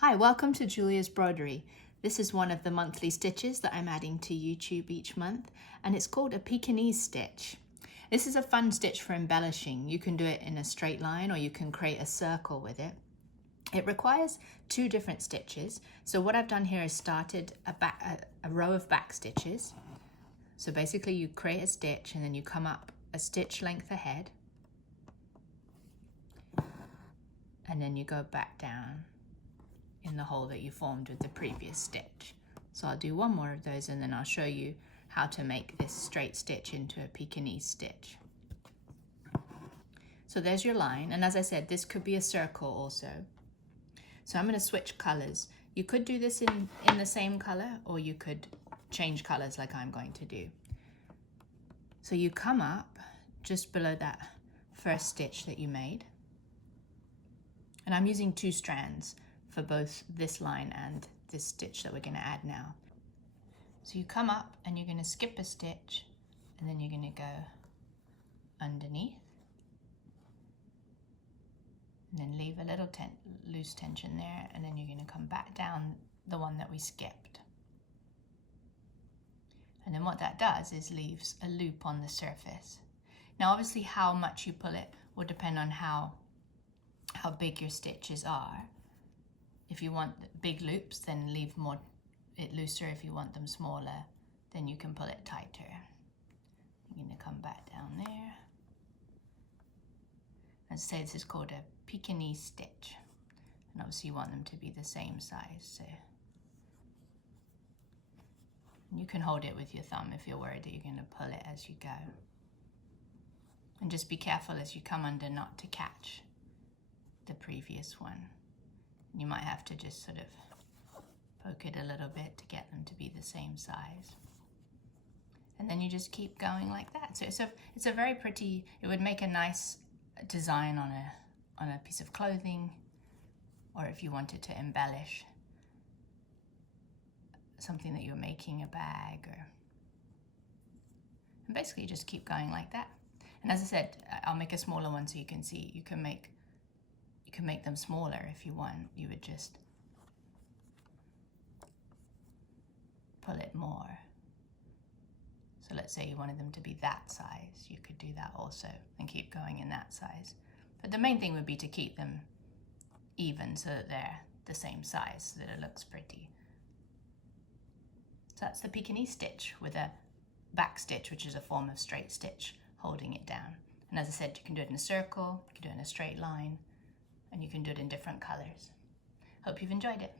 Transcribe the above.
Hi, welcome to Julia's Embroidery. This is one of the monthly stitches that I'm adding to YouTube each month, and it's called a Pekinese stitch. This is a fun stitch for embellishing. You can do it in a straight line or you can create a circle with it. It requires two different stitches. So what I've done here is started a row of back stitches. So basically you create a stitch and then you come up a stitch length ahead, and then you go back down in the hole that you formed with the previous stitch. So I'll do one more of those and then I'll show you how to make this straight stitch into a Pekinese stitch. So there's your line, and as I said, this could be a circle also. So I'm going to switch colors. You could do this in the same color, or you could change colors like I'm going to do. So you come up just below that first stitch that you made, and I'm using two strands for both this line and this stitch that we're going to add now. So you come up and you're going to skip a stitch, and then you're going to go underneath, and then leave a little loose tension there, and then you're going to come back down the one that we skipped. And then what that does is leaves a loop on the surface. Now obviously how much you pull it will depend on how big your stitches are. If you want big loops, then leave it looser. If you want them smaller, then you can pull it tighter. You're going to come back down there. Let's say this is called a Pekinese stitch. And obviously you want them to be the same size. So you can hold it with your thumb if you're worried that you're going to pull it as you go. And just be careful as you come under not to catch the previous one. You might have to just sort of poke it a little bit to get them to be the same size. And then you just keep going like that. So it's a very pretty, it would make a nice design on a piece of clothing, or if you wanted to embellish something that you're making, a bag, and basically you just keep going like that. And as I said, I'll make a smaller one so you can see you can make them smaller if you want. You would just pull it more. So let's say you wanted them to be that size, you could do that also and keep going in that size. But the main thing would be to keep them even so that they're the same size, so that it looks pretty. So that's the Pekinese stitch with a back stitch, which is a form of straight stitch holding it down. And as I said, you can do it in a circle, you can do it in a straight line, and you can do it in different colors. Hope you've enjoyed it.